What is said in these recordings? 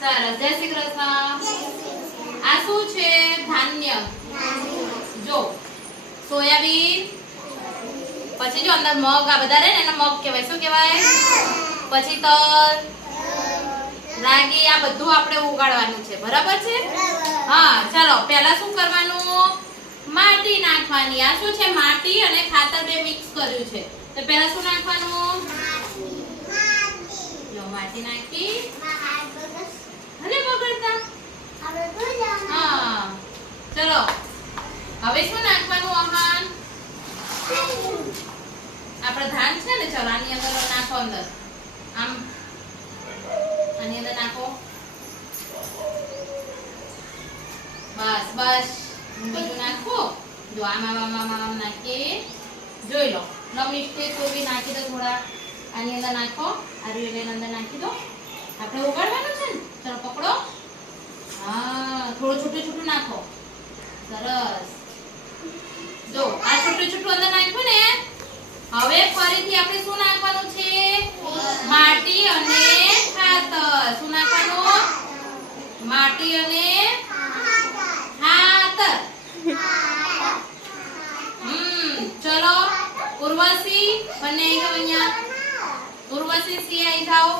સરસ. જય શ્રી કૃષ્ણ. આ શું છે? ધાન્ય. જો સોયાબીન, પછી જો અંદર મગ, આ બધા રહે ને એને મગ કહેવાય. શું કહેવાય? પછી તલ, રાગી, આ બધું આપણે ઉગાડવાનું છે. બરાબર છે? હા. ચાલો પહેલા શું કરવાનું? માટી નાખવાની. આ શું છે? માટી અને ખાતર બે મિક્સ કર્યું છે. તો પહેલા શું નાખવાનું? જો માટી નાખી. અરે બગડતા. હા. ચલો હવે શું નાખવાનું? આહાન આપણે ધાન છે ને, ચલો આની અંદર નાખો. અંદર આમ આની અંદર નાખો. બસ બસ. બીજું નાખો. જો આમ નાખીએ. જોઈ લો. મિસ્ટેક કોઈ બી નાખી દો. થોડા આની અંદર નાખો. આ રીવેલ અંદર નાખી દો. આપણે ઉગાડવાનું છે ને. ચલો પકડો. હા, થોડું છૂટું છૂટું નાખો. સરસ. જો આ છૂટું છૂટું અંદર નાખ્યું ને. હવે ફરીથી આપણે શું નાખવાનું છે? માટી અને ખાતર. શું નાખવાનું? માટી અને ખાતર. ચલો ઉર્વશી બંને આવી જાઓ અહીંયા. ઉર્વશી સી આવી જાઓ.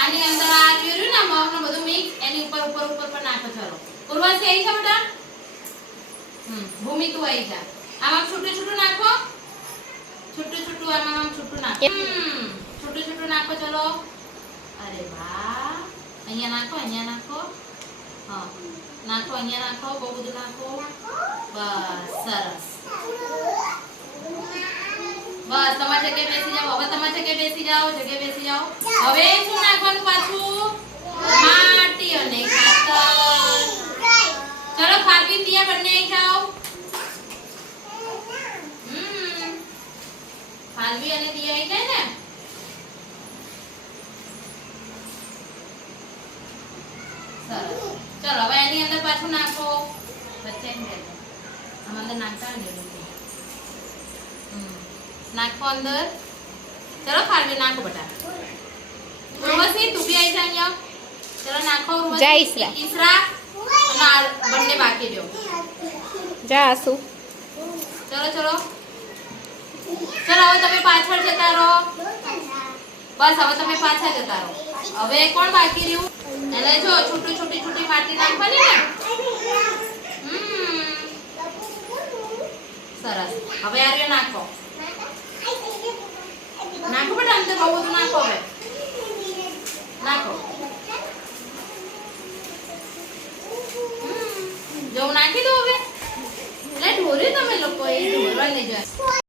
આની અંદર આ રહ્યું ને મગનું બધું મિક્સ એની ઉપર ઉપર ઉપર પર નાખો. ચલો ઉર્વશી આવી જા બેટા. ભૂમિ તું આવી જા. આમાં છૂટું છૂટું નાખો. છૂટું છૂટું આમાં છૂટું નાખો. છૂટું છૂટું નાખો. ચલો. અરે વાહ. અહીંયા નાખો. અહીંયા નાખો. હા નાખો. અહીંયા નાખો. બહુ બધું નાખો. બસ સરસ. બસ તમારી જગ્યાએ બેસી જાઓ. હવે તમારી જગ્યાએ બેસી જાઓ. જગ્યાએ બેસી જાઓ. હવે શું નાખવાનું પાછું? માટી અને ખાતર. ચલો ખાવી દિયા બંને આવી જાઓ. ખાવી અને દિયા આવી જાય ને. સરસ. ચલો હવે એની અંદર પાછું નાખો. વચ્ચે એમ કે આમ અંદર નાખતા ને નાખો અંદર. ચલો ખાવી નાખો બેટા. ઉર્વશી તું બી આવી જા અહીંયા. ચલો નાખો. જય ઈસરા. ઈસરા અને બંને બાકી દો. જા આસુ. ચલો ચલો. ચલો હવે તમે પાછળ જતા રહો. બસ હવે તમે પાછળ જતા રહો. હવે કોણ બાકી રહ્યું? એટલે જો છોટી છોટી છોટી માટી નાખવાની ને. સરસ. હવે આ રહ્યો નાખો. નાખો બેટા અંદર બહુ બધું નાખો. હવે નાખો. જો નાખી દો હવે. એટલે ઢોર્યું તમે લોકો એ ઢોરવા નહીં જાય.